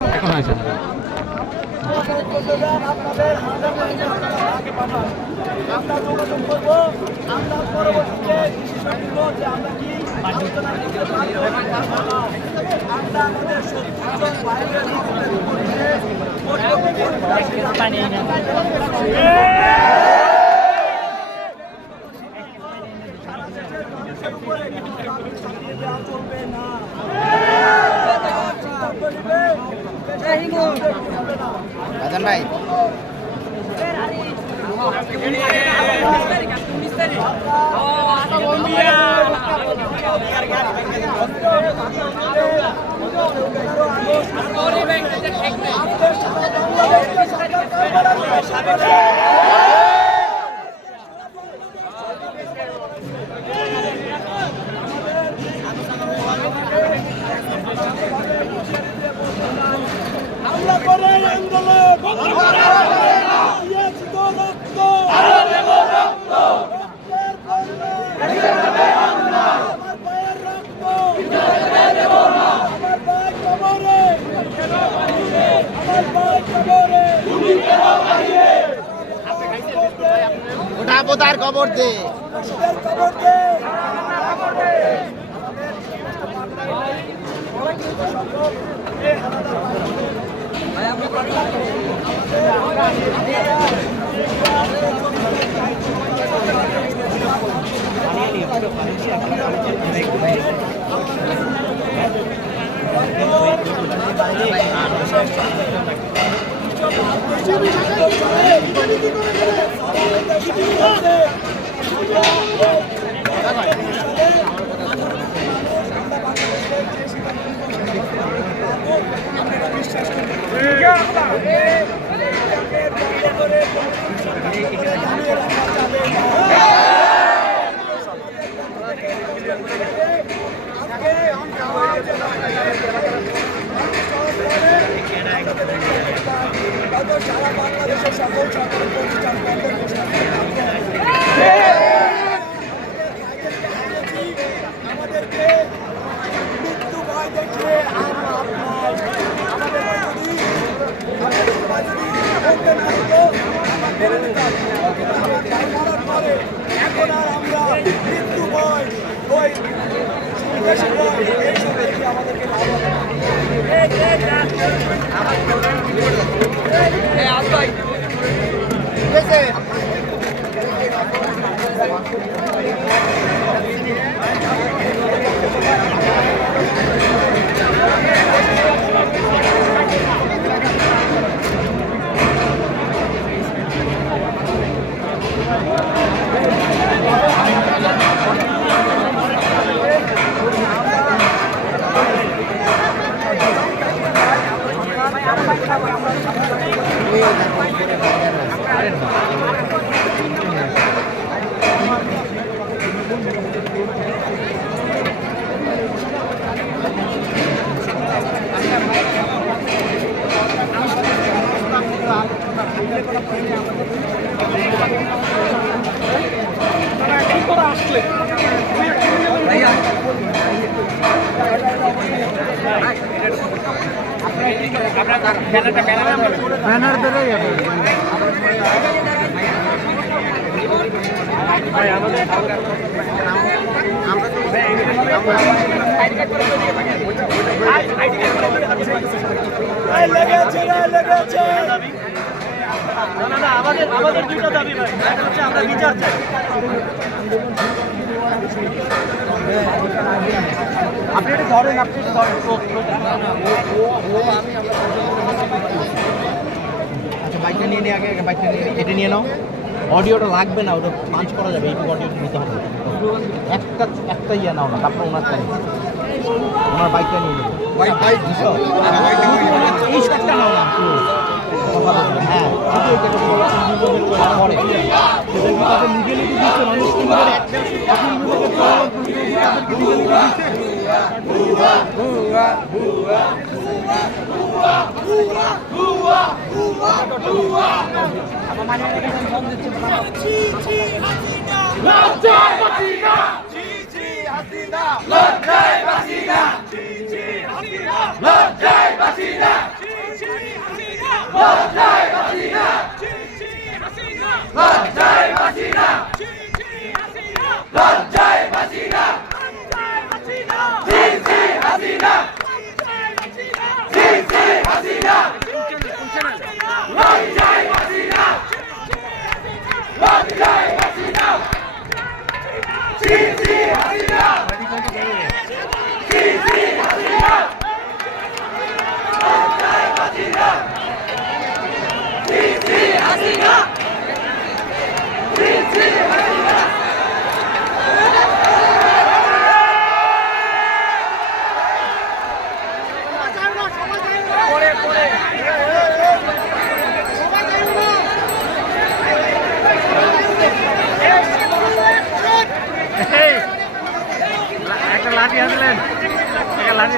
এখন হয়েছে আমরা যোগাযোগ করবো, আমরা পরবর্তীতে ডিসিশন নিব যে আমরা কি আলোচনা করতে পারি। আমরা আমাদের সত্যজন বাইরের চলবে না। রাজন ভাই আমরা করে আন্দোলন উঠাবো তার খবর দে সারা বাংলাদেশের সকল সরকারি প্রতিষ্ঠান আমাদেরকে মৃত্যু ভয় দেখিয়ে এখন আর আমরা মৃত্যু ভয় ওই এইসব দেখে আমাদেরকে আসলে ব্যানার দেবে আমাদের দুটো দাবি ভাই, একটা হচ্ছে আমরা বিচার চাই। আপনি এটা ধরেন, আপনি এটা ধরেন। আচ্ছা বাইকটা নিয়ে নিয়ে আগে বাইকটা নিয়ে এটা নিয়ে নাও অডিওটা লাগবে না ওটা পাঞ্চ করা যাবে এইটুকু অডিওটা নিতে হবে একটা ইয়ে নাও না তারপর ওনার বাইকটা নিয়ে নেবে এই শটটা নাও না হ্যাঁ পরে লজ্জায় বাসি না একটা লাঠি আসলেন একটা লাঠি